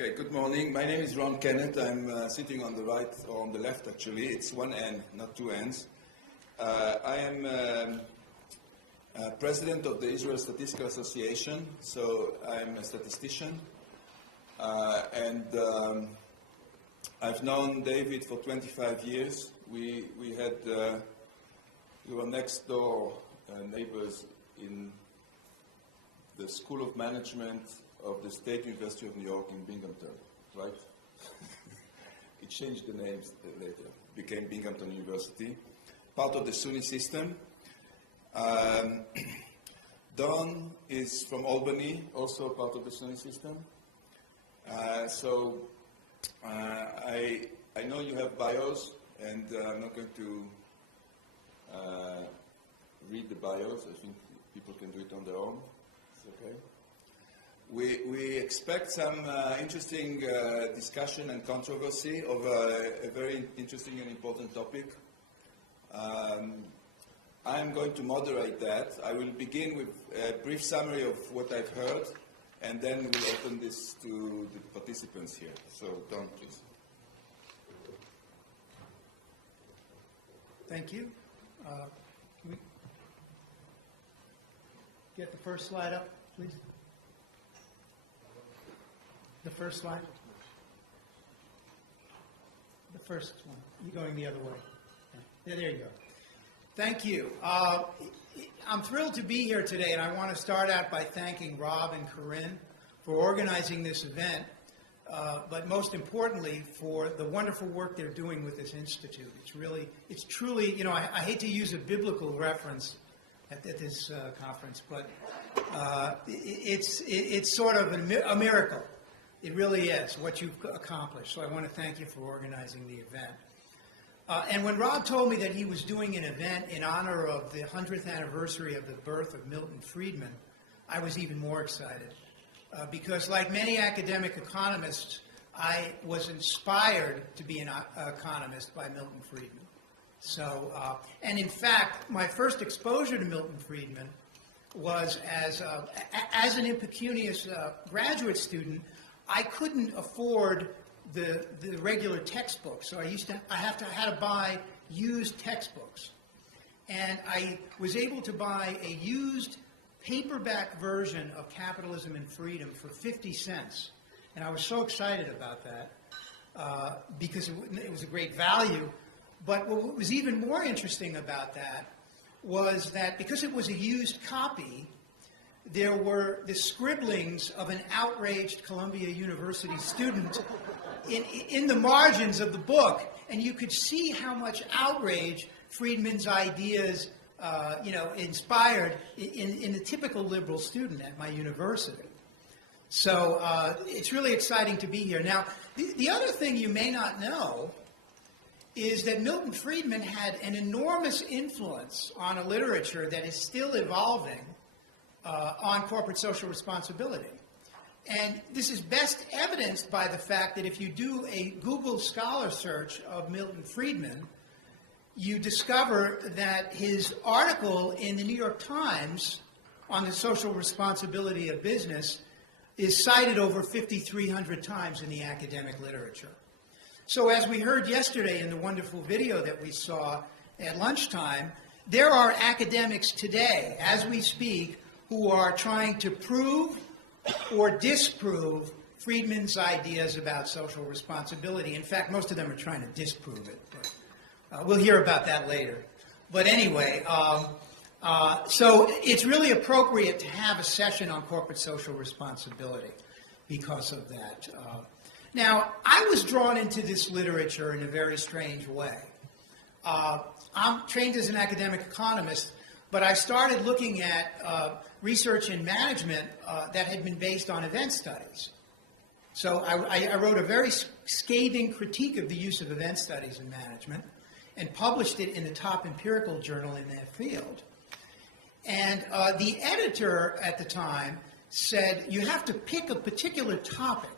Okay, good morning. My name is Ron Kennett. I'm sitting on the right, or on the left actually. It's one N, not two N's. I am president of the Israel Statistical Association, so I'm a statistician. I've known David for 25 years. We were next door neighbors in the School of Management of the State University of New York in Binghamton, right? It changed the names later, became Binghamton University, part of the SUNY system. Don is from Albany, also part of the SUNY system. I know you have bios, and I'm not going to read the bios. I think people can do it on their own. It's okay. We expect some interesting discussion and controversy over a very interesting and important topic. I'm going to moderate that. I will begin with a brief summary of what I've heard, and then we'll open this to the participants here. So, Don, please. Thank you. Can we get the first slide up, please? The first slide? The first one. You're going the other way. There you go. Thank you. I'm thrilled to be here today, and I want to start out by thanking Rob and Corinne for organizing this event, but most importantly, for the wonderful work they're doing with this institute. It's truly, you know, I hate to use a biblical reference at this conference, but it's sort of a miracle. It really is what you've accomplished. So I want to thank you for organizing the event. And when Rob told me that he was doing an event in honor of the 100th anniversary of the birth of Milton Friedman, I was even more excited. Because like many academic economists, I was inspired to be an economist by Milton Friedman. So, and in fact, my first exposure to Milton Friedman was as an impecunious graduate student. I couldn't afford the regular textbooks, so I had to buy used textbooks, and I was able to buy a used paperback version of Capitalism and Freedom for 50 cents, and I was so excited about that because it was a great value. But what was even more interesting about that was that because it was a used copy, there were the scribblings of an outraged Columbia University student in the margins of the book, and you could see how much outrage Friedman's ideas, inspired in the typical liberal student at my university. So it's really exciting to be here. Now, the other thing you may not know is that Milton Friedman had an enormous influence on a literature that is still evolving on corporate social responsibility. And this is best evidenced by the fact that if you do a Google Scholar search of Milton Friedman, you discover that his article in the New York Times on the social responsibility of business is cited over 5,300 times in the academic literature. So as we heard yesterday in the wonderful video that we saw at lunchtime, there are academics today, as we speak, who are trying to prove or disprove Friedman's ideas about social responsibility. In fact, most of them are trying to disprove it. But, we'll hear about that later. But anyway, so it's really appropriate to have a session on corporate social responsibility because of that. Now, I was drawn into this literature in a very strange way. I'm trained as an academic economist, but I started looking at research in management that had been based on event studies. So I wrote a very scathing critique of the use of event studies in management and published it in the top empirical journal in that field. And the editor at the time said, you have to pick a particular topic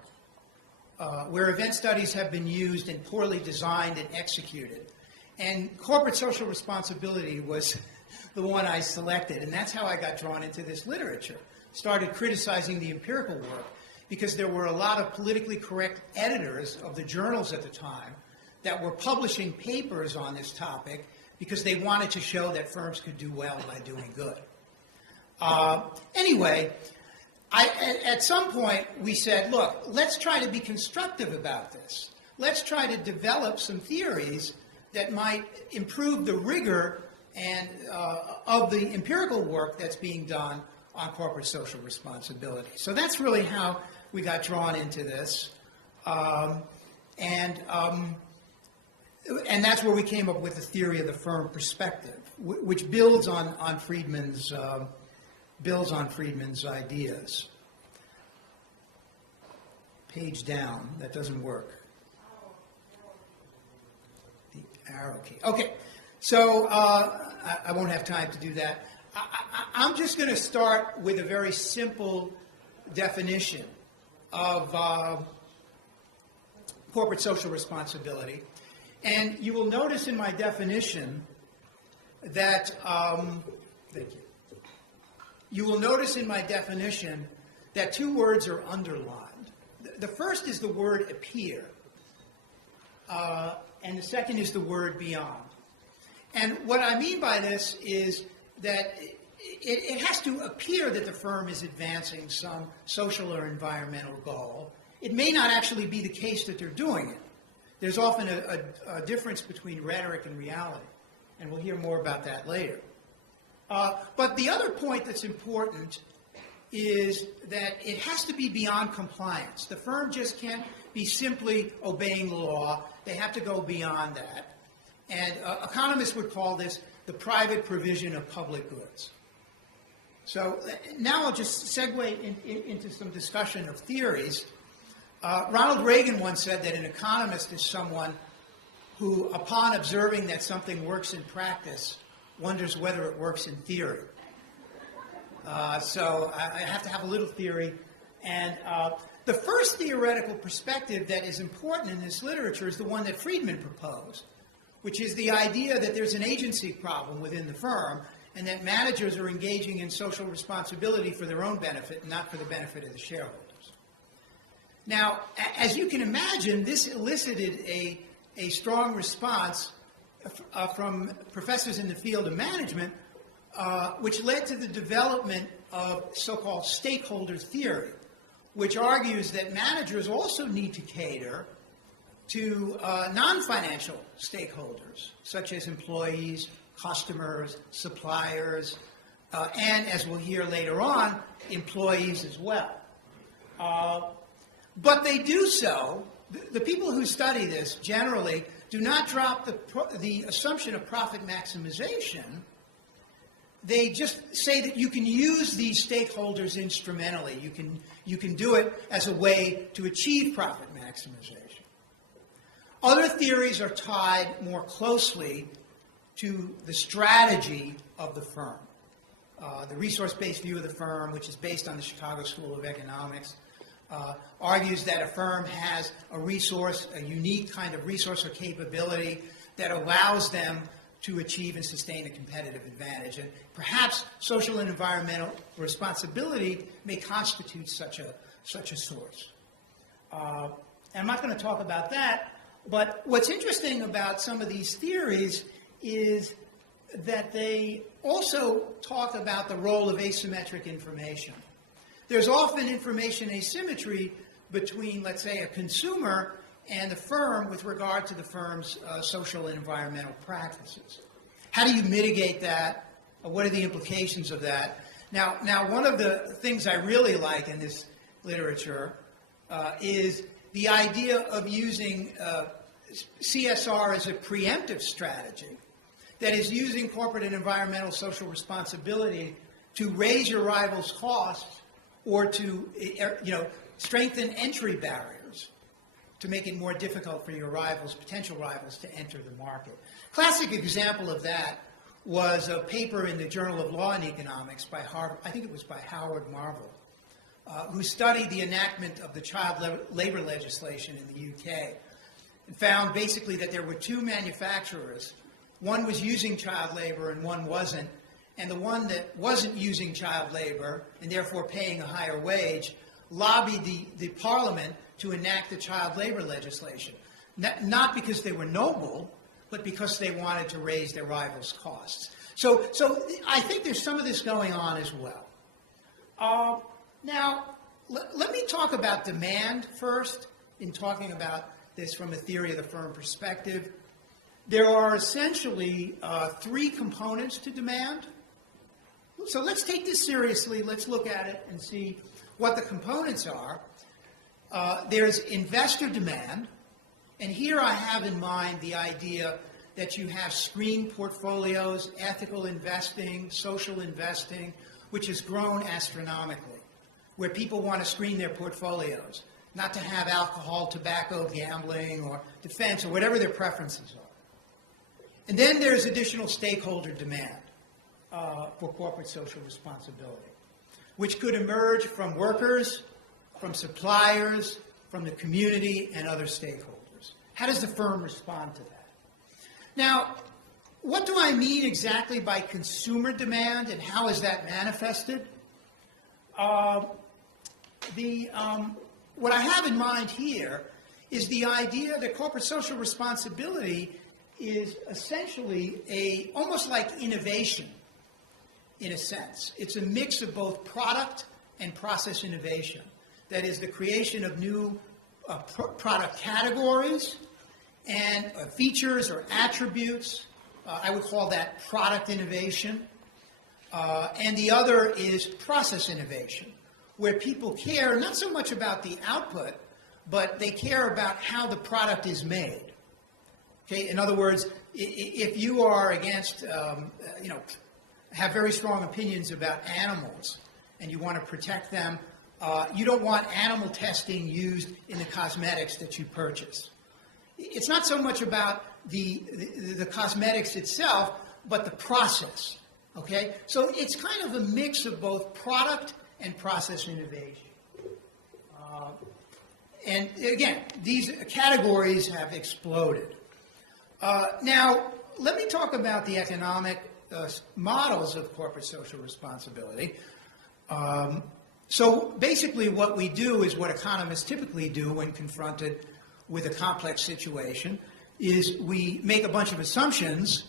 where event studies have been used and poorly designed and executed. And corporate social responsibility was the one I selected, and that's how I got drawn into this literature. Started criticizing the empirical work. because there were a lot of politically correct editors of the journals at the time that were publishing papers on this topic because they wanted to show that firms could do well by doing good. Anyway, at some point we said, look, let's try to be constructive about this. Let's try to develop some theories that might improve the rigor and of the empirical work that's being done on corporate social responsibility. So that's really how we got drawn into this. And that's where we came up with the theory of the firm perspective, which builds on Friedman's ideas. Page down. That doesn't work. The arrow key. Okay. So I won't have time to do that. I'm just going to start with a very simple definition of corporate social responsibility. And you will notice in my definition that, thank you. You will notice in my definition that two words are underlined. The first is the word appear, and the second is the word beyond. And what I mean by this is that it has to appear that the firm is advancing some social or environmental goal. It may not actually be the case that they're doing it. There's often a difference between rhetoric and reality, and we'll hear more about that later. But the other point that's important is that it has to be beyond compliance. The firm just can't be simply obeying the law. They have to go beyond that. And economists would call this the private provision of public goods. So now I'll just segue into some discussion of theories. Ronald Reagan once said that an economist is someone who, upon observing that something works in practice, wonders whether it works in theory. So I have to have a little theory. And the first theoretical perspective that is important in this literature is the one that Friedman proposed, which is the idea that there's an agency problem within the firm and that managers are engaging in social responsibility for their own benefit, not for the benefit of the shareholders. Now, as you can imagine, this elicited a strong response from professors in the field of management, which led to the development of so-called stakeholder theory, which argues that managers also need to cater to non-financial stakeholders, such as employees, customers, suppliers, and, as we'll hear later on, employees as well. But they do so, the people who study this generally do not drop the assumption of profit maximization. They just say that you can use these stakeholders instrumentally. You can do it as a way to achieve profit maximization. Other theories are tied more closely to the strategy of the firm. The resource-based view of the firm, which is based on the Chicago School of Economics, argues that a firm has a unique kind of resource or capability that allows them to achieve and sustain a competitive advantage. And perhaps social and environmental responsibility may constitute such a source. And I'm not going to talk about that, but what's interesting about some of these theories is that they also talk about the role of asymmetric information. There's often information asymmetry between, let's say, a consumer and the firm with regard to the firm's social and environmental practices. How do you mitigate that? What are the implications of that? Now, one of the things I really like in this literature is the idea of using CSR as a preemptive strategy, that is, using corporate and environmental social responsibility to raise your rival's costs or to strengthen entry barriers to make it more difficult for your potential rivals, to enter the market. Classic example of that was a paper in the Journal of Law and Economics by Howard Marvel, who studied the enactment of the child labor legislation in the UK and found basically that there were two manufacturers. One was using child labor and one wasn't. And the one that wasn't using child labor and therefore paying a higher wage lobbied the parliament to enact the child labor legislation. Not because they were noble, but because they wanted to raise their rivals' costs. So I think there's some of this going on as well. Now, let me talk about demand first, in talking about this from a theory of the firm perspective. There are essentially three components to demand. So let's take this seriously. Let's look at it and see what the components are. There's investor demand, and here I have in mind the idea that you have screened portfolios, ethical investing, social investing, which has grown astronomically, where people want to screen their portfolios, not to have alcohol, tobacco, gambling, or defense, or whatever their preferences are. And then there's additional stakeholder demand for corporate social responsibility, which could emerge from workers, from suppliers, from the community, and other stakeholders. How does the firm respond to that? Now, what do I mean exactly by consumer demand, and how is that manifested? What I have in mind here is the idea that corporate social responsibility is essentially almost like innovation, in a sense. It's a mix of both product and process innovation. That is the creation of new product categories and features or attributes. I would call that product innovation. And the other is process innovation, where people care not so much about the output, but they care about how the product is made. Okay? In other words, if you are against, have very strong opinions about animals and you want to protect them, you don't want animal testing used in the cosmetics that you purchase. It's not so much about the cosmetics itself, but the process. Okay? So it's kind of a mix of both product and process innovation. And again, these categories have exploded. Now, let me talk about the economic models of corporate social responsibility. So basically what we do is what economists typically do when confronted with a complex situation, is we make a bunch of assumptions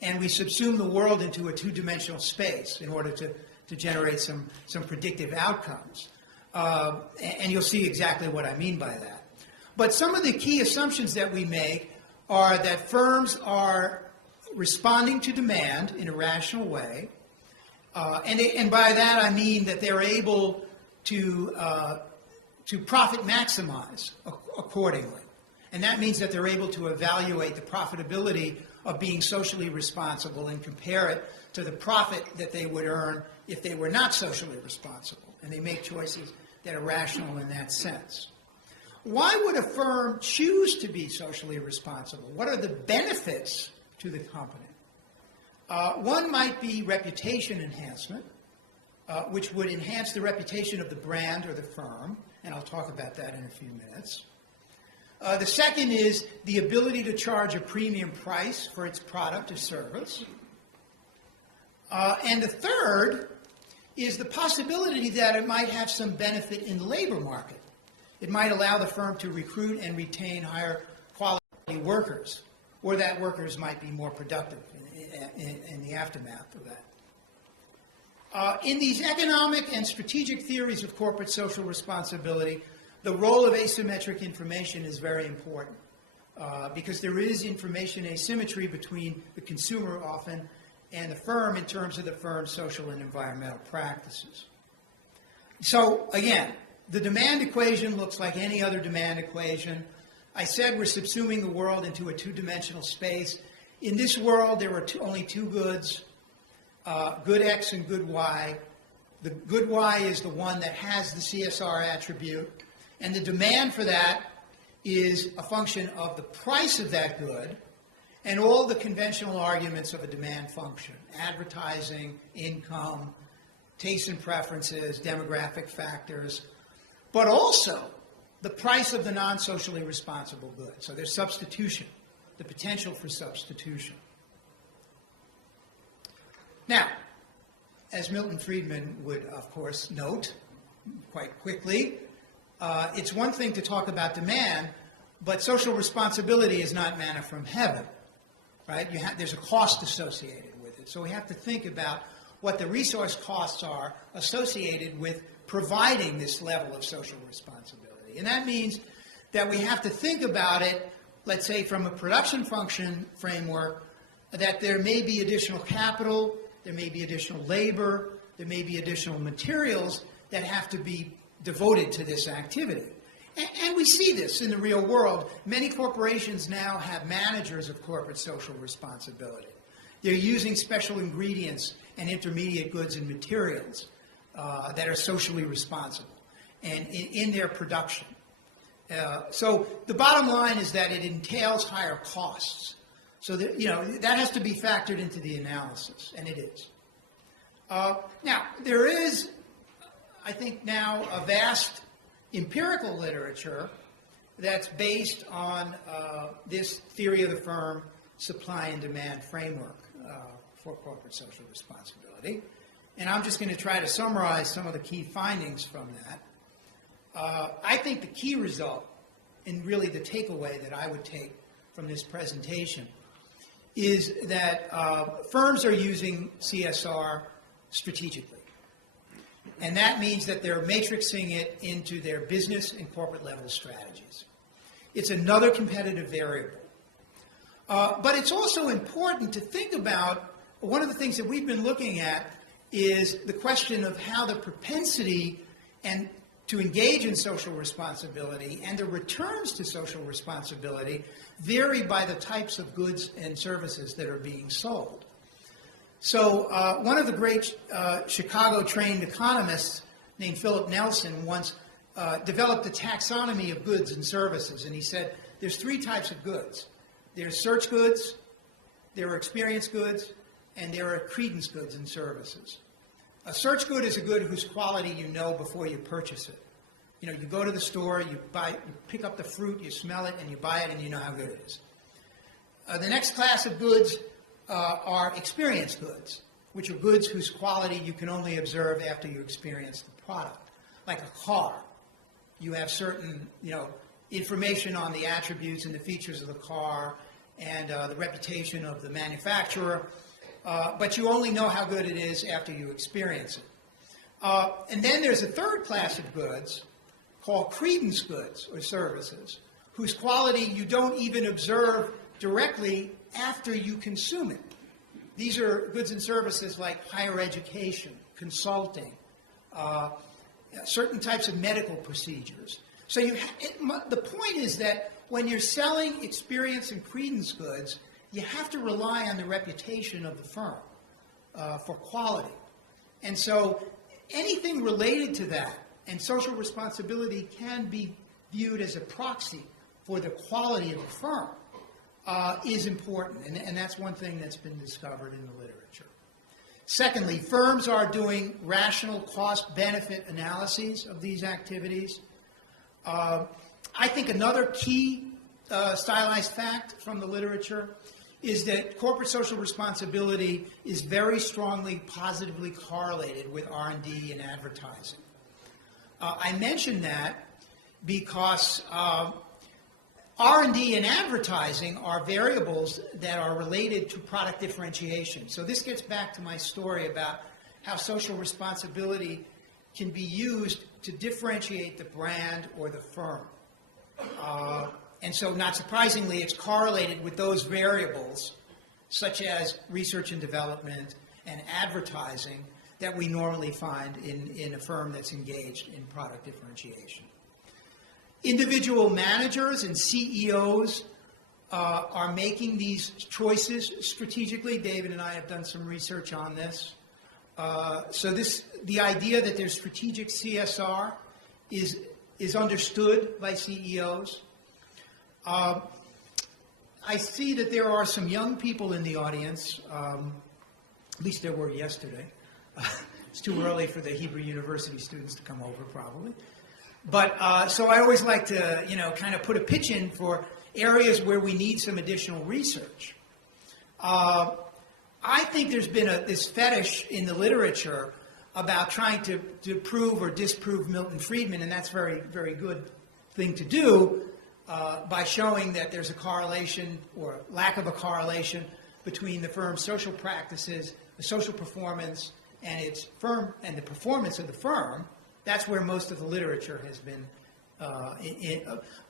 and we subsume the world into a two-dimensional space in order to generate some predictive outcomes. And you'll see exactly what I mean by that. But some of the key assumptions that we make are that firms are responding to demand in a rational way. And by that I mean that they're able to profit maximize accordingly. And that means that they're able to evaluate the profitability of being socially responsible and compare it to the profit that they would earn if they were not socially responsible. And they make choices that are rational in that sense. Why would a firm choose to be socially responsible? What are the benefits to the company? One might be reputation enhancement, which would enhance the reputation of the brand or the firm, and I'll talk about that in a few minutes. The second is the ability to charge a premium price for its product or service. And the third is the possibility that it might have some benefit in the labor market. It might allow the firm to recruit and retain higher quality workers, or that workers might be more productive in the aftermath of that. In these economic and strategic theories of corporate social responsibility, the role of asymmetric information is very important because there is information asymmetry between the consumer often and the firm in terms of the firm's social and environmental practices. So again, the demand equation looks like any other demand equation. I said we're subsuming the world into a two-dimensional space. In this world, there are only two goods, good X and good Y. The good Y is the one that has the CSR attribute, and the demand for that is a function of the price of that good and all the conventional arguments of a demand function: advertising, income, tastes and preferences, demographic factors, but also the price of the non-socially responsible good. So there's substitution, the potential for substitution. Now, as Milton Friedman would, of course, note quite quickly, it's one thing to talk about demand, but social responsibility is not manna from heaven, right? There's a cost associated with it. So we have to think about what the resource costs are associated with providing this level of social responsibility. And that means that we have to think about it, let's say, from a production function framework, that there may be additional capital, there may be additional labor, there may be additional materials that have to be devoted to this activity. And we see this in the real world. Many corporations now have managers of corporate social responsibility. They're using special ingredients and intermediate goods and materials that are socially responsible and in their production. So the bottom line is that it entails higher costs. So that, that has to be factored into the analysis, and it is. Now, there is, I think now, a vast empirical literature that's based on this theory of the firm supply and demand framework for corporate social responsibility. And I'm just going to try to summarize some of the key findings from that. I think the key result, and really the takeaway that I would take from this presentation, is that firms are using CSR strategically. And that means that they're matrixing it into their business and corporate level strategies. It's another competitive variable. But it's also important to think about, one of the things that we've been looking at is the question of how the propensity and to engage in social responsibility and the returns to social responsibility vary by the types of goods and services that are being sold. So one of the great Chicago-trained economists named Philip Nelson once developed a taxonomy of goods and services, and he said there's three types of goods. There's search goods, there are experience goods, and there are credence goods and services. A search good is a good whose quality you know before you purchase it. You go to the store, you pick up the fruit, you smell it, and you buy it, and you know how good it is. The next class of goods are experience goods, which are goods whose quality you can only observe after you experience the product. Like a car, you have certain, information on the attributes and the features of the car and the reputation of the manufacturer, but you only know how good it is after you experience it. And then there's a third class of goods called credence goods or services, whose quality you don't even observe directly after you consume it. These are goods and services like higher education, consulting, certain types of medical procedures. So the point is that when you're selling experience and credence goods, you have to rely on the reputation of the firm for quality. And so anything related to that, and social responsibility can be viewed as a proxy for the quality of the firm, is important. And that's one thing that's been discovered in the literature. Secondly, firms are doing rational cost-benefit analyses of these activities. I think another key stylized fact from the literature is that corporate social responsibility is very strongly positively correlated with R&D and advertising. I mention that because R&D and advertising are variables that are related to product differentiation. So this gets back to my story about how social responsibility can be used to differentiate the brand or the firm. And so not surprisingly, it's correlated with those variables, such as research and development and advertising, that we normally find in a firm that's engaged in product differentiation. Individual managers and CEOs are making these choices strategically. David and I have done some research on this. So the idea that there's strategic CSR is understood by CEOs. I see that there are some young people in the audience, at least there were yesterday. It's too early for the Hebrew University students to come over, probably. But so I always like to, kind of put a pitch in for areas where we need some additional research. I think there's been this fetish in the literature about trying to prove or disprove Milton Friedman, and that's very, very good thing to do by showing that there's a correlation or lack of a correlation between the firm's social practices, the social performance, and its firm and the performance of the firm. That's where most of the literature has been,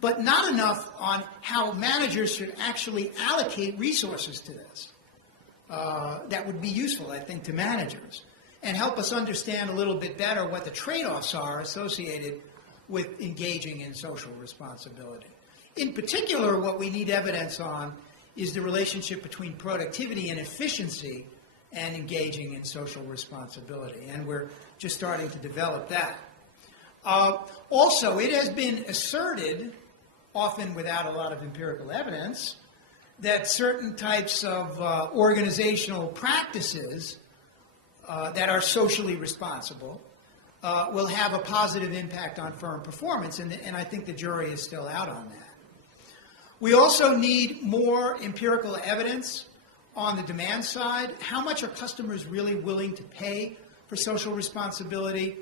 but not enough on how managers should actually allocate resources to this. That would be useful, I think, to managers and help us understand a little bit better what the trade-offs are associated with engaging in social responsibility. In particular, what we need evidence on is the relationship between productivity and efficiency and engaging in social responsibility, and we're just starting to develop that. Also, it has been asserted, often without a lot of empirical evidence, that certain types of organizational practices that are socially responsible will have a positive impact on firm performance, and I think the jury is still out on that. We also need more empirical evidence on the demand side. How much are customers really willing to pay for social responsibility?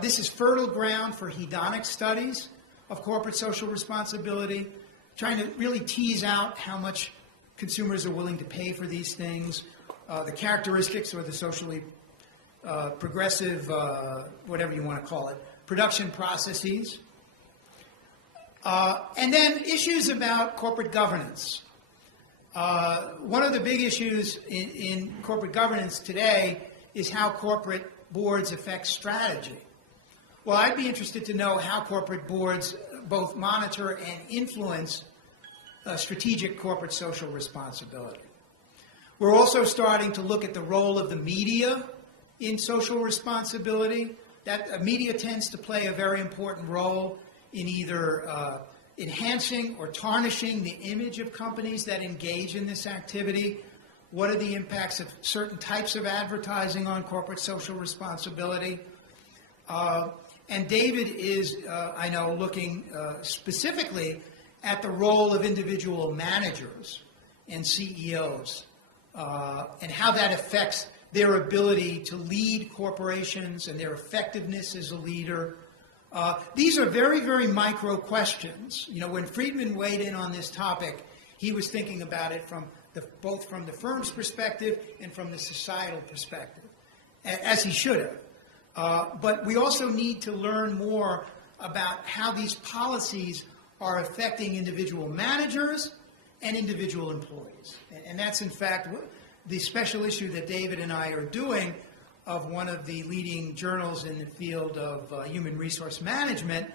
This is fertile ground for hedonic studies of corporate social responsibility, trying to really tease out how much consumers are willing to pay for these things, the characteristics or the socially progressive, whatever you want to call it, production processes. And then issues about corporate governance. One of the big issues in corporate governance today is how corporate boards affect strategy. Well, I'd be interested to know how corporate boards both monitor and influence strategic corporate social responsibility. We're also starting to look at the role of the media in social responsibility. That media tends to play a very important role in either enhancing or tarnishing the image of companies that engage in this activity. What are the impacts of certain types of advertising on corporate social responsibility? And David is, I know, looking specifically at the role of individual managers and CEOs and how that affects their ability to lead corporations and their effectiveness as a leader. These are very, very micro questions. You know, when Friedman weighed in on this topic, he was thinking about it from both from the firm's perspective and from the societal perspective, as he should have. But we also need to learn more about how these policies are affecting individual managers and individual employees. And that's, in fact, the special issue that David and I are doing of one of the leading journals in the field of human resource management,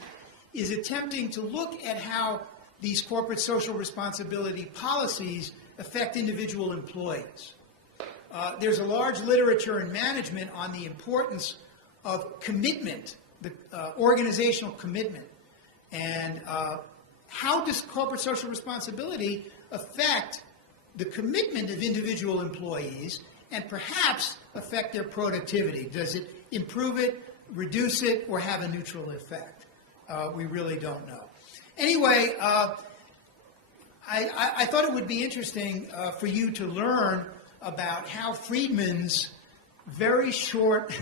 is attempting to look at how these corporate social responsibility policies affect individual employees. There's a large literature in management on the importance of commitment, the organizational commitment, and how does corporate social responsibility affect the commitment of individual employees and perhaps affect their productivity? Does it improve it, reduce it, or have a neutral effect? We really don't know. Anyway, I thought it would be interesting for you to learn about how Friedman's very short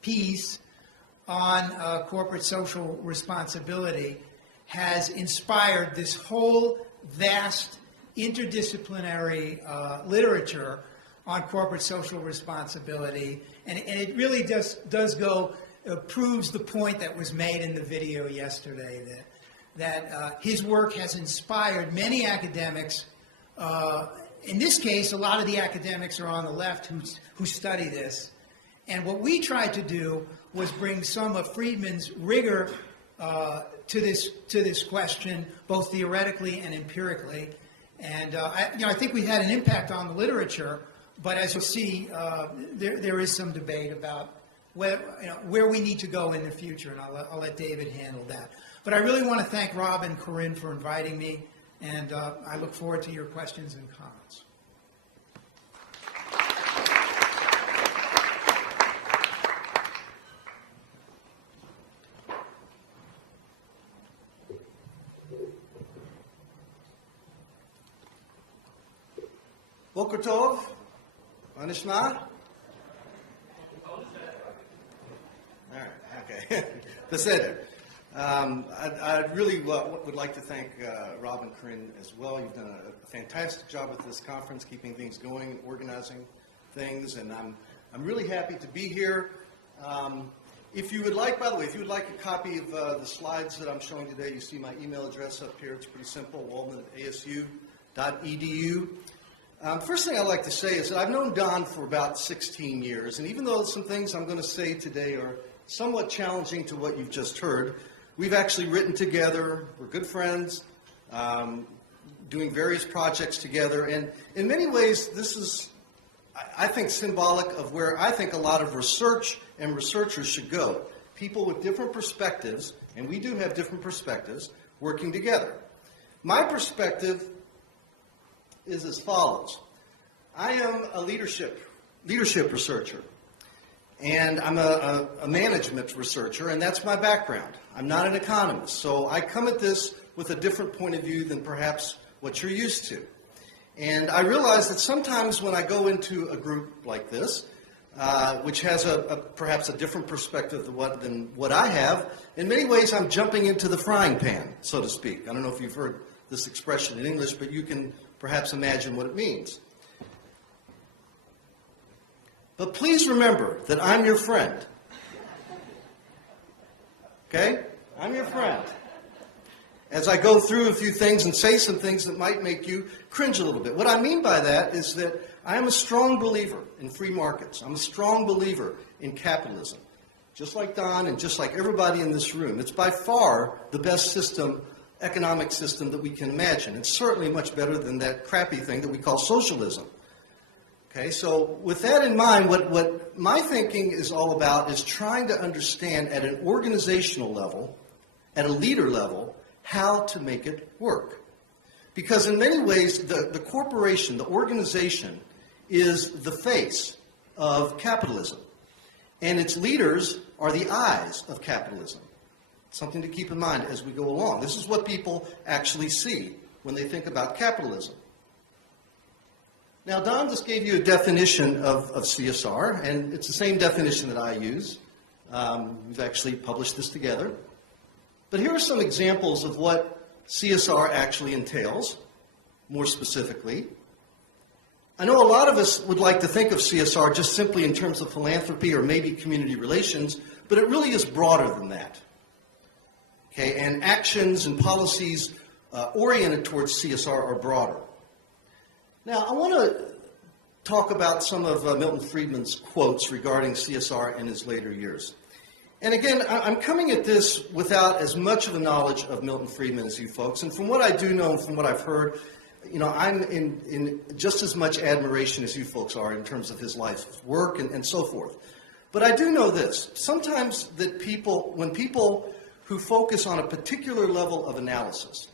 piece on corporate social responsibility has inspired this whole vast interdisciplinary literature on corporate social responsibility, and it really does go, proves the point that was made in the video yesterday, that his work has inspired many academics. In this case, a lot of the academics are on the left who study this, and what we tried to do was bring some of Friedman's rigor to this question, both theoretically and empirically. And I think we had an impact on the literature, but as you'll see, there is some debate about where we need to go in the future, and I'll let David handle that. But I really want to thank Rob and Corinne for inviting me, and I look forward to your questions and comments. Boker Tov, מה נשמע? Beseder. I really would like to thank Rob and Corinne as well. You've done a fantastic job with this conference, keeping things going and organizing things, and I'm really happy to be here. If you would like, by the way, if you would like a copy of the slides that I'm showing today, you see my email address up here. It's pretty simple, waldman@asu.edu. First thing I'd like to say is that I've known Don for about 16 years, and even though some things I'm going to say today are somewhat challenging to what you've just heard, we've actually written together, we're good friends, doing various projects together, and in many ways this is, I think, symbolic of where I think a lot of research and researchers should go. People with different perspectives, and we do have different perspectives, working together. My perspective is as follows. I am a leadership researcher, and I'm a management researcher, and that's my background. I'm not an economist, so I come at this with a different point of view than perhaps what you're used to. And I realize that sometimes when I go into a group like this, which has perhaps a different perspective than what I have, in many ways I'm jumping into the frying pan, so to speak. I don't know if you've heard this expression in English, but you can perhaps imagine what it means. But please remember that I'm your friend. Okay? I'm your friend. As I go through a few things and say some things that might make you cringe a little bit. What I mean by that is that I am a strong believer in free markets. I'm a strong believer in capitalism. Just like Don and just like everybody in this room. It's by far the best economic system that we can imagine. It's certainly much better than that crappy thing that we call socialism. Okay, so with that in mind, what my thinking is all about is trying to understand at an organizational level, at a leader level, how to make it work. Because in many ways, the corporation, the organization, is the face of capitalism. And its leaders are the eyes of capitalism. Something to keep in mind as we go along. This is what people actually see when they think about capitalism. Now, Don just gave you a definition of CSR, and it's the same definition that I use. We've actually published this together. But here are some examples of what CSR actually entails, more specifically. I know a lot of us would like to think of CSR just simply in terms of philanthropy or maybe community relations, but it really is broader than that. Okay, and actions and policies oriented towards CSR are broader. Now, I want to talk about some of Milton Friedman's quotes regarding CSR in his later years. And again, I'm coming at this without as much of a knowledge of Milton Friedman as you folks. And from what I do know and from what I've heard, you know, I'm in just as much admiration as you folks are in terms of his life's work and so forth. But I do know this. Sometimes that when people who focus on a particular level of analysis,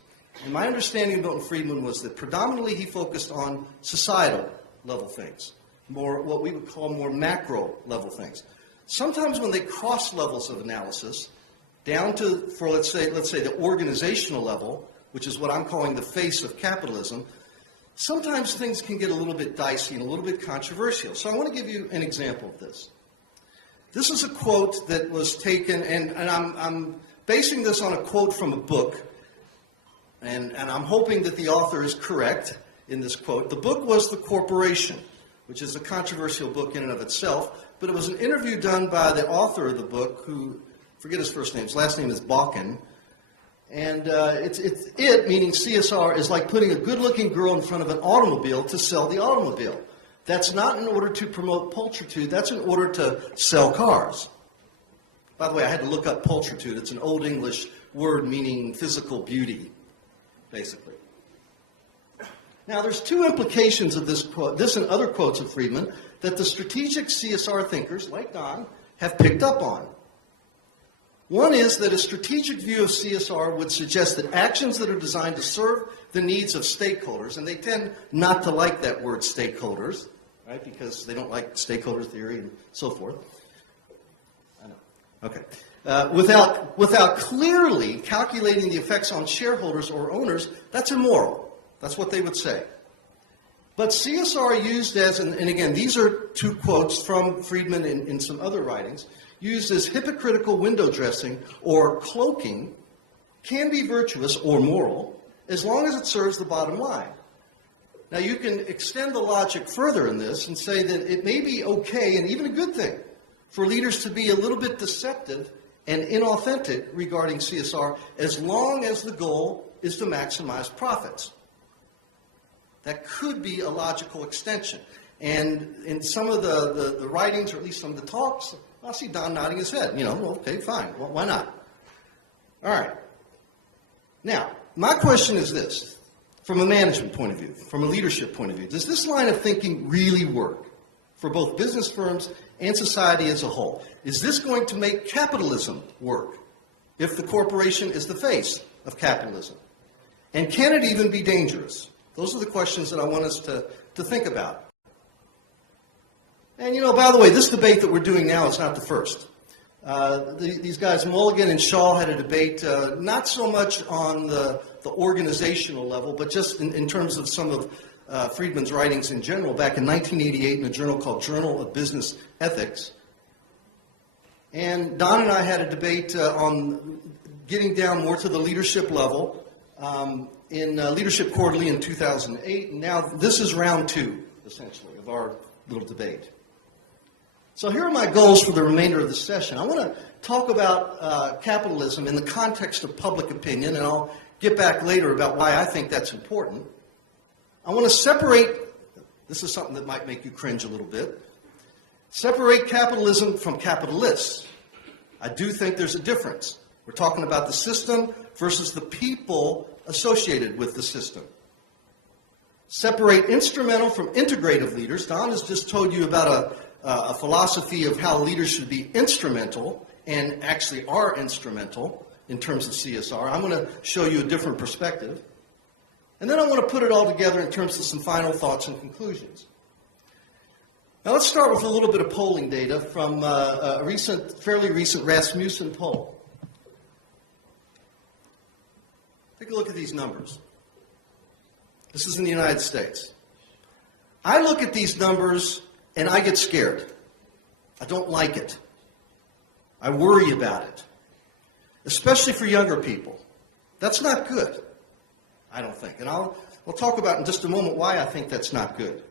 and my understanding of Milton Friedman was that predominantly he focused on societal level things, more what we would call more macro level things. Sometimes when they cross levels of analysis down to, let's say the organizational level, which is what I'm calling the face of capitalism, sometimes things can get a little bit dicey and a little bit controversial. So I want to give you an example of this. This is a quote that was taken, and I'm basing this on a quote from a book, and I'm hoping that the author is correct in this quote. The book was The Corporation, which is a controversial book in and of itself, but it was an interview done by the author of the book, who, forget his first name, his last name is Balkin, and it, meaning CSR, is like putting a good-looking girl in front of an automobile to sell the automobile. That's not in order to promote pulchritude, that's in order to sell cars. By the way, I had to look up pulchritude. It's an Old English word meaning physical beauty, basically. Now, there's two implications of this quote, this and other quotes of Friedman, that the strategic CSR thinkers, like Don, have picked up on. One is that a strategic view of CSR would suggest that actions that are designed to serve the needs of stakeholders, and they tend not to like that word stakeholders, right, because they don't like stakeholder theory and so forth. I know. Okay. Without clearly calculating the effects on shareholders or owners, that's immoral. That's what they would say. But CSR used as, and again, these are two quotes from Friedman in some other writings, used as hypocritical window dressing or cloaking can be virtuous or moral as long as it serves the bottom line. Now, you can extend the logic further in this and say that it may be okay and even a good thing for leaders to be a little bit deceptive and inauthentic regarding CSR as long as the goal is to maximize profits. That could be a logical extension. And in some of the writings, or at least some of the talks, I see Don nodding his head. Okay, fine. Well, why not? All right. Now, my question is this. From a management point of view, from a leadership point of view, does this line of thinking really work for both business firms and society as a whole? Is this going to make capitalism work if the corporation is the face of capitalism? And can it even be dangerous? Those are the questions that I want us to think about. And, by the way, this debate that we're doing now is not the first. These guys, Mulligan and Shaw, had a debate, not so much on the organizational level, but just in terms of some of Friedman's writings in general, back in 1988 in a journal called Journal of Business Ethics. And Don and I had a debate on getting down more to the leadership level in Leadership Quarterly in 2008. And now this is round 2, essentially, of our little debate. So here are my goals for the remainder of the session. I want to talk about capitalism in the context of public opinion, and I'll get back later about why I think that's important. I want to separate, this is something that might make you cringe a little bit, separate capitalism from capitalists. I do think there's a difference. We're talking about the system versus the people associated with the system. Separate instrumental from integrative leaders. Don has just told you about a philosophy of how leaders should be instrumental and actually are instrumental in terms of CSR. I'm going to show you a different perspective. And then I want to put it all together in terms of some final thoughts and conclusions. Now let's start with a little bit of polling data from a fairly recent Rasmussen poll. Take a look at these numbers. This is in the United States. I look at these numbers and I get scared. I don't like it. I worry about it, especially for younger people. That's not good, I don't think. And we'll talk about in just a moment why I think that's not good.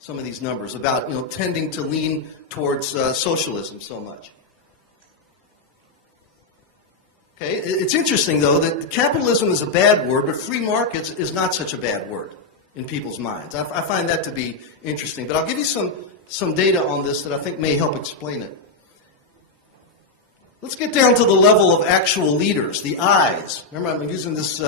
Some of these numbers about tending to lean towards socialism so much. Okay, it's interesting though that capitalism is a bad word, but free markets is not such a bad word in people's minds. I find that to be interesting. But I'll give you some data on this that I think may help explain it. Let's get down to the level of actual leaders, the eyes. Remember, I'm using these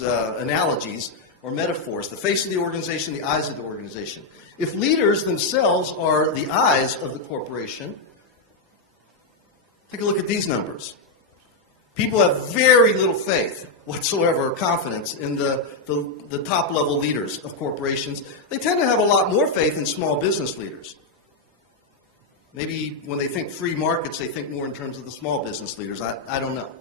analogies or metaphors, the face of the organization, the eyes of the organization. If leaders themselves are the eyes of the corporation, take a look at these numbers. People have very little faith whatsoever or confidence in the top-level leaders of corporations. They tend to have a lot more faith in small business leaders. Maybe when they think free markets, they think more in terms of the small business leaders. I don't know.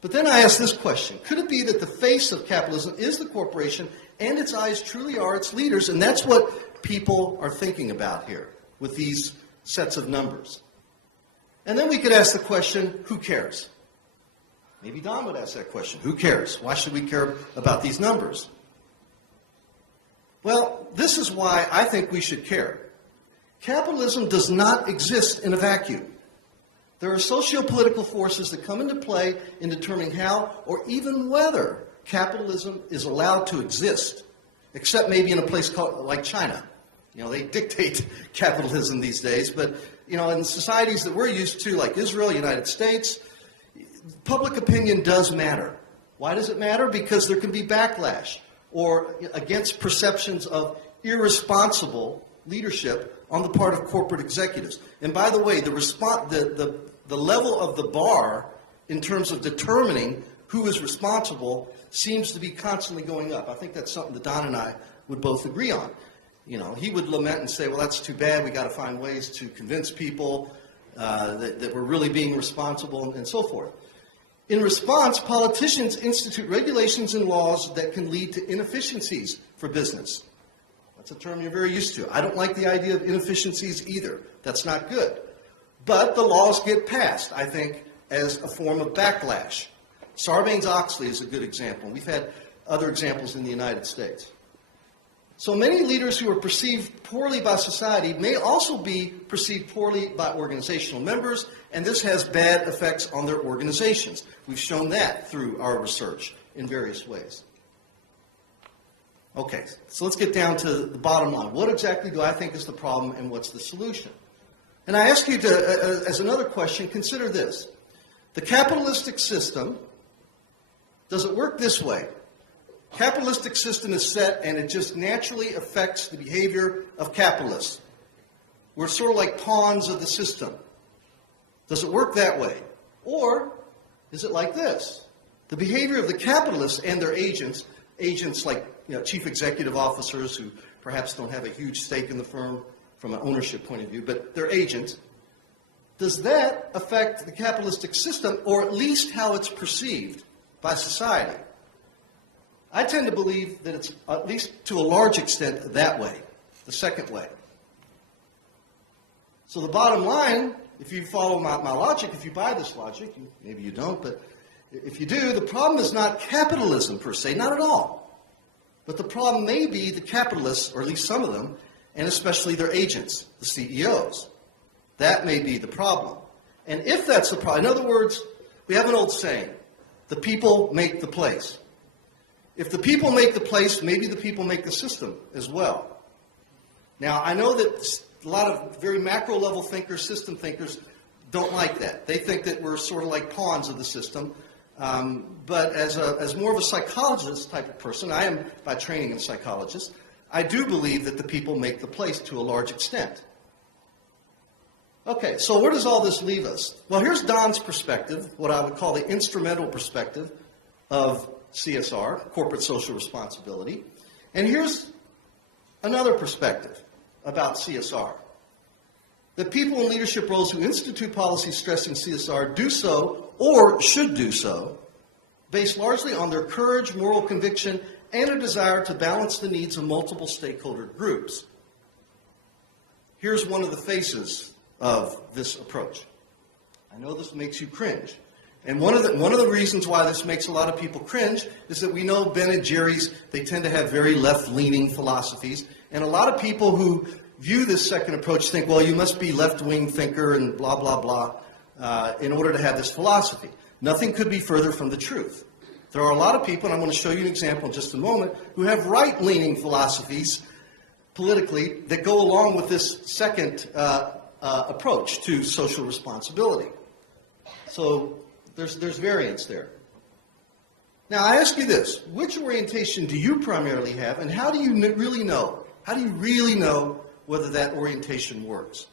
But then I ask this question. Could it be that the face of capitalism is the corporation and its eyes truly are its leaders? And that's what people are thinking about here with these sets of numbers. And then we could ask the question, who cares? Maybe Don would ask that question. Who cares? Why should we care about these numbers? Well, this is why I think we should care. Capitalism does not exist in a vacuum. There are socio-political forces that come into play in determining how or even whether capitalism is allowed to exist, except maybe in a place like China. They dictate capitalism these days, but in societies that we're used to, like Israel, United States, public opinion does matter. Why does it matter? Because there can be backlash or against perceptions of irresponsible leadership on the part of corporate executives. And by the way, the level of the bar in terms of determining who is responsible seems to be constantly going up. I think that's something that Don and I would both agree on. He would lament and say, well, that's too bad. We got to find ways to convince people that we're really being responsible and so forth. In response, politicians institute regulations and laws that can lead to inefficiencies for business. That's a term you're very used to. I don't like the idea of inefficiencies either. That's not good. But the laws get passed, I think, as a form of backlash. Sarbanes-Oxley is a good example. We've had other examples in the United States. So many leaders who are perceived poorly by society may also be perceived poorly by organizational members, and this has bad effects on their organizations. We've shown that through our research in various ways. Okay, so let's get down to the bottom line. What exactly do I think is the problem, and what's the solution? And I ask you to, as another question, consider this. The capitalistic system, does it work this way? Capitalistic system is set and it just naturally affects the behavior of capitalists. We're sort of like pawns of the system. Does it work that way? Or is it like this? The behavior of the capitalists and their agents like chief executive officers who perhaps don't have a huge stake in the firm from an ownership point of view, but they're agents, does that affect the capitalistic system, or at least how it's perceived by society? I tend to believe that it's, at least to a large extent, that way, the second way. So the bottom line, if you follow my logic, if you buy this logic, maybe you don't, but if you do, the problem is not capitalism per se, not at all. But the problem may be the capitalists, or at least some of them, and especially their agents, the CEOs. That may be the problem. And if that's the problem, in other words, we have an old saying, the people make the place. If the people make the place, maybe the people make the system as well. Now, I know that a lot of very macro level thinkers, system thinkers, don't like that. They think that we're sort of like pawns of the system. But as more of a psychologist type of person, I am by training a psychologist, I do believe that the people make the place to a large extent. Okay, so where does all this leave us? Well, here's Don's perspective, what I would call the instrumental perspective of CSR, corporate social responsibility. And here's another perspective about CSR. That people in leadership roles who institute policies stressing CSR do so, or should do so, based largely on their courage, moral conviction, and a desire to balance the needs of multiple stakeholder groups. Here's one of the faces of this approach. I know this makes you cringe. And one of the reasons why this makes a lot of people cringe is that we know Ben and Jerry's, they tend to have very left-leaning philosophies. And a lot of people who view this second approach think, well, you must be left-wing thinker and blah, blah, blah, in order to have this philosophy. Nothing could be further from the truth. There are a lot of people, and I'm going to show you an example in just a moment, who have right-leaning philosophies politically that go along with this second approach to social responsibility. So there's variance there. Now, I ask you this. Which orientation do you primarily have, and how do you really know? How do you really know whether that orientation works?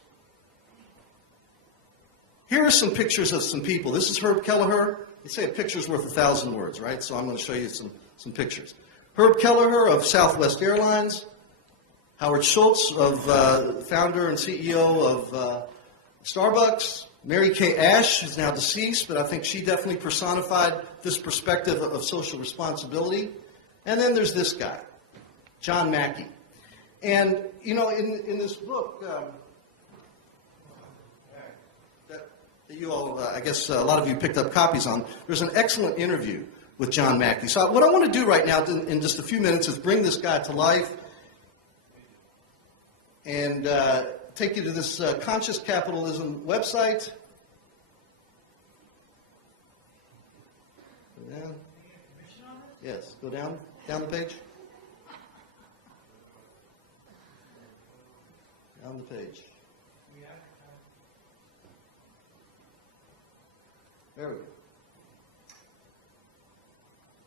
Here are some pictures of some people. This is Herb Kelleher. They say a picture's worth 1,000 words, right? So I'm going to show you some pictures. Herb Kelleher of Southwest Airlines. Howard Schultz, founder and CEO of Starbucks. Mary Kay Ash is now deceased, but I think she definitely personified this perspective of social responsibility. And then there's this guy, John Mackey. And, in this book, that you all, I guess a lot of you picked up copies on, there's an excellent interview with John Mackey. So what I want to do right now in just a few minutes is bring this guy to life and take you to this Conscious Capitalism website. Go down. Yes, go down the page. Down the page. There we go.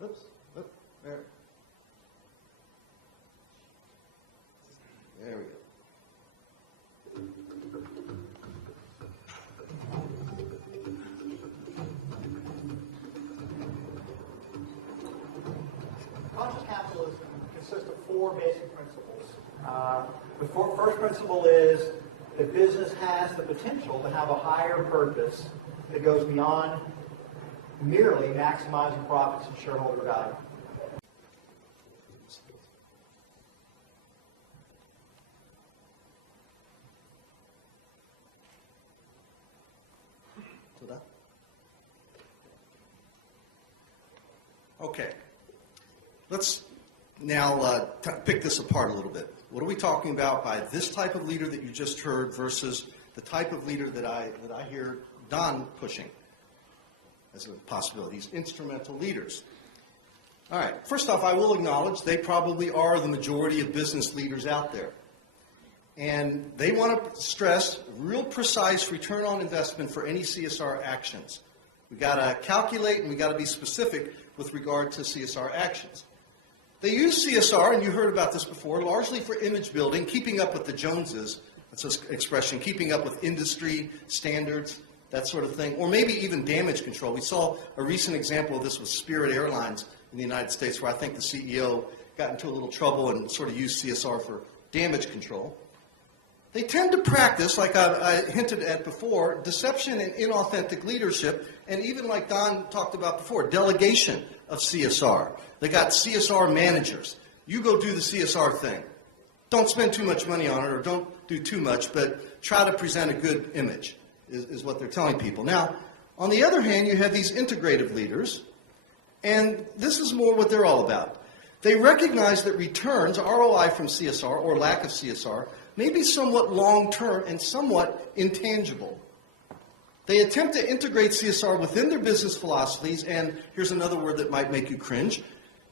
Oops, there. There we go. Conscious capitalism consists of four basic principles. The first principle is that business has the potential to have a higher purpose that goes beyond merely maximizing profits and shareholder value. Okay. Let's now pick this apart a little bit. What are we talking about by this type of leader that you just heard versus the type of leader that I hear Don pushing as a possibility? These instrumental leaders. All right. First off, I will acknowledge they probably are the majority of business leaders out there. And they want to stress real precise return on investment for any CSR actions. We've got to calculate and we've got to be specific with regard to CSR actions. They use CSR, and you heard about this before, largely for image building, keeping up with the Joneses, that's an expression, keeping up with industry standards, that sort of thing, or maybe even damage control. We saw a recent example of this with Spirit Airlines in the United States, where I think the CEO got into a little trouble and sort of used CSR for damage control. They tend to practice, like I hinted at before, deception and inauthentic leadership, and even like Don talked about before, delegation of CSR. They got CSR managers. You go do the CSR thing. Don't spend too much money on it, or don't do too much, but try to present a good image, is what they're telling people. Now, on the other hand, you have these integrative leaders, and this is more what they're all about. They recognize that returns, ROI from CSR, or lack of CSR, may be somewhat long-term and somewhat intangible. They attempt to integrate CSR within their business philosophies, and here's another word that might make you cringe,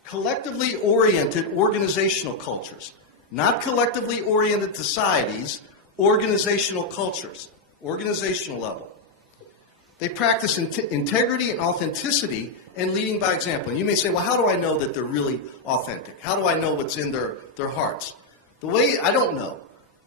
collectively oriented organizational cultures. Not collectively oriented societies, organizational cultures, organizational level. They practice integrity and authenticity and leading by example. And you may say, well, how do I know that they're really authentic? How do I know what's in their hearts? The way, I don't know.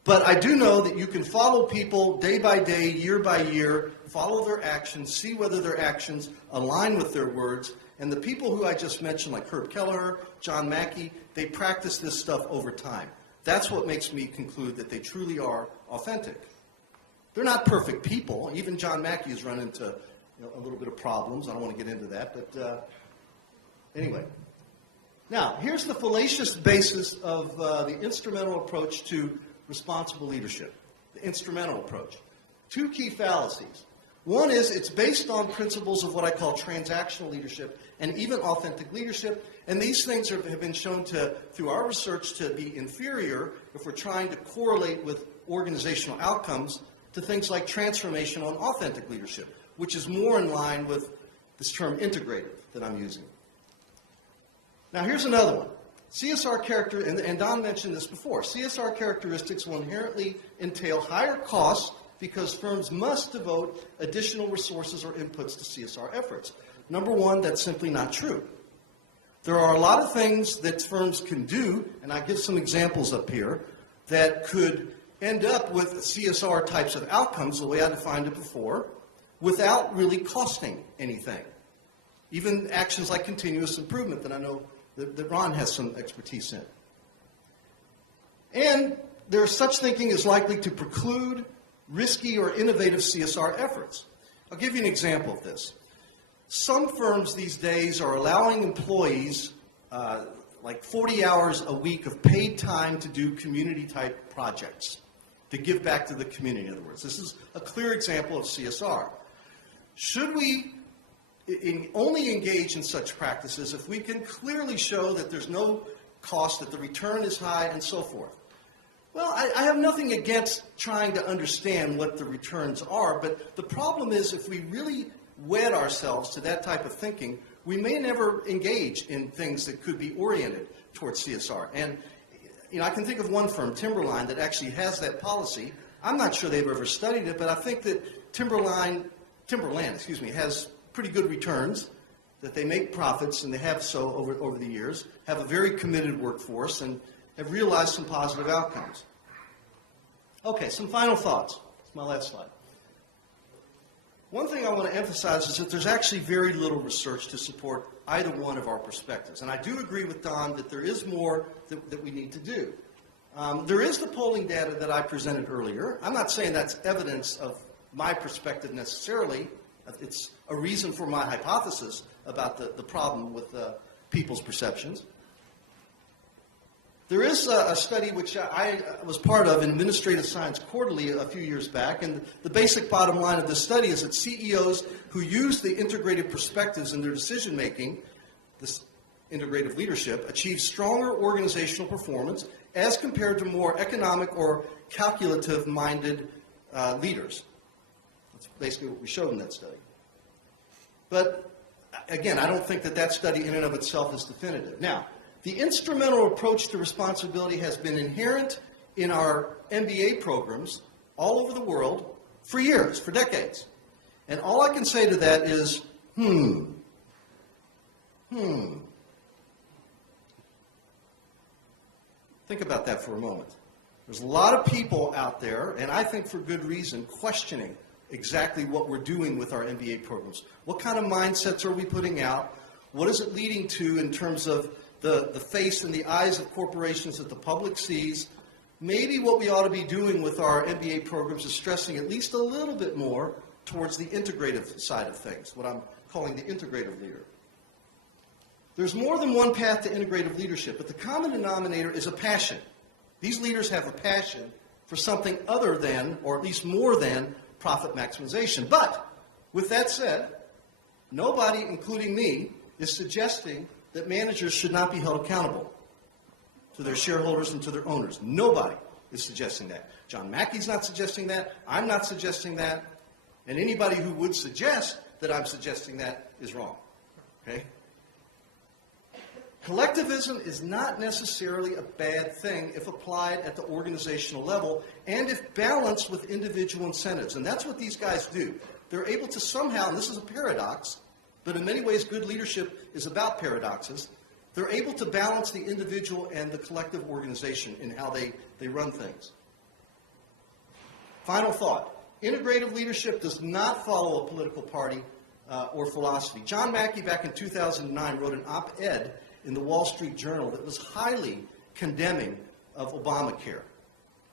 But I do know that you can follow people day by day, year by year, follow their actions, see whether their actions align with their words. And the people who I just mentioned, like Herb Kelleher, John Mackey, they practice this stuff over time. That's what makes me conclude that they truly are authentic. They're not perfect people. Even John Mackey has run into a little bit of problems. I don't want to get into that. But anyway. Now, here's the fallacious basis of the instrumental approach to responsible leadership, the instrumental approach. Two key fallacies. One is it's based on principles of what I call transactional leadership and even authentic leadership, and these things have been shown to, through our research, to be inferior if we're trying to correlate with organizational outcomes to things like transformational and authentic leadership, which is more in line with this term integrative that I'm using. Now here's another one. CSR character, and Don mentioned this before, CSR characteristics will inherently entail higher costs because firms must devote additional resources or inputs to CSR efforts. Number one, that's simply not true. There are a lot of things that firms can do, and I give some examples up here, that could end up with CSR types of outcomes, the way I defined it before, without really costing anything. Even actions like continuous improvement that I know that Ron has some expertise in. And there's such thinking is likely to preclude risky or innovative CSR efforts. I'll give you an example of this. Some firms these days are allowing employees like 40 hours a week of paid time to do community-type projects, to give back to the community, in other words. This is a clear example of CSR. Should we only engage in such practices if we can clearly show that there's no cost, that the return is high, and so forth? Well, I have nothing against trying to understand what the returns are, but the problem is if we really wed ourselves to that type of thinking, we may never engage in things that could be oriented towards CSR. And I can think of one firm, Timberline, that actually has that policy. I'm not sure they've ever studied it, but I think that Timberland, has pretty good returns, that they make profits, and they have so over the years, have a very committed workforce, and have realized some positive outcomes. Okay, some final thoughts. It's my last slide. One thing I want to emphasize is that there's actually very little research to support either one of our perspectives. And I do agree with Don that there is more that we need to do. There is the polling data that I presented earlier. I'm not saying that's evidence of my perspective necessarily. It's a reason for my hypothesis about the problem with people's perceptions. There is a study which I was part of in Administrative Science Quarterly a few years back, and the basic bottom line of this study is that CEOs who use the integrated perspectives in their decision-making, integrative leadership achieve stronger organizational performance as compared to more economic or calculative-minded leaders. That's basically what we showed in that study. But again, I don't think that that study in and of itself is definitive. Now, the instrumental approach to responsibility has been inherent in our MBA programs all over the world for years, for decades. And all I can say to that is, Think about that for a moment. There's a lot of people out there, and I think for good reason, questioning exactly what we're doing with our MBA programs. What kind of mindsets are we putting out? What is it leading to in terms of the face and the eyes of corporations that the public sees? Maybe what we ought to be doing with our MBA programs is stressing at least a little bit more towards the integrative side of things, what I'm calling the integrative leader. There's more than one path to integrative leadership, but the common denominator is a passion. These leaders have a passion for something other than, or at least more than, profit maximization. But, with that said, nobody, including me, is suggesting that managers should not be held accountable to their shareholders and to their owners. Nobody is suggesting that. John Mackey's not suggesting that. I'm not suggesting that. And anybody who would suggest that I'm suggesting that is wrong. Okay? Collectivism is not necessarily a bad thing if applied at the organizational level and if balanced with individual incentives. And that's what these guys do. They're able to somehow, and this is a paradox, but in many ways good leadership is about paradoxes, they're able to balance the individual and the collective organization in how they run things. Final thought. Integrative leadership does not follow a political party or philosophy. John Mackey, back in 2009, wrote an op-ed in the Wall Street Journal that was highly condemning of Obamacare.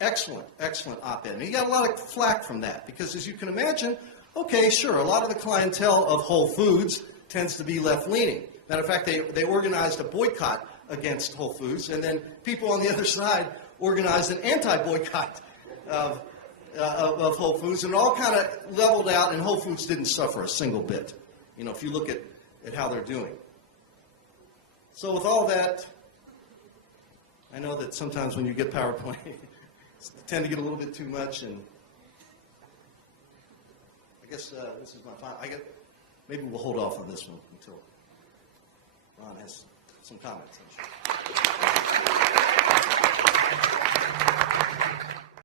Excellent, excellent op-ed. And he got a lot of flack from that because, as you can imagine, okay, sure, a lot of the clientele of Whole Foods tends to be left-leaning. Matter of fact, they organized a boycott against Whole Foods, and then people on the other side organized an anti-boycott of Whole Foods, and it all kind of leveled out, and Whole Foods didn't suffer a single bit, you know, if you look at how they're doing. So with all that, I know that sometimes when you get PowerPoint, you tend to get a little bit too much, and I guess this is my final. Maybe we'll hold off on this one until Ron has some comments.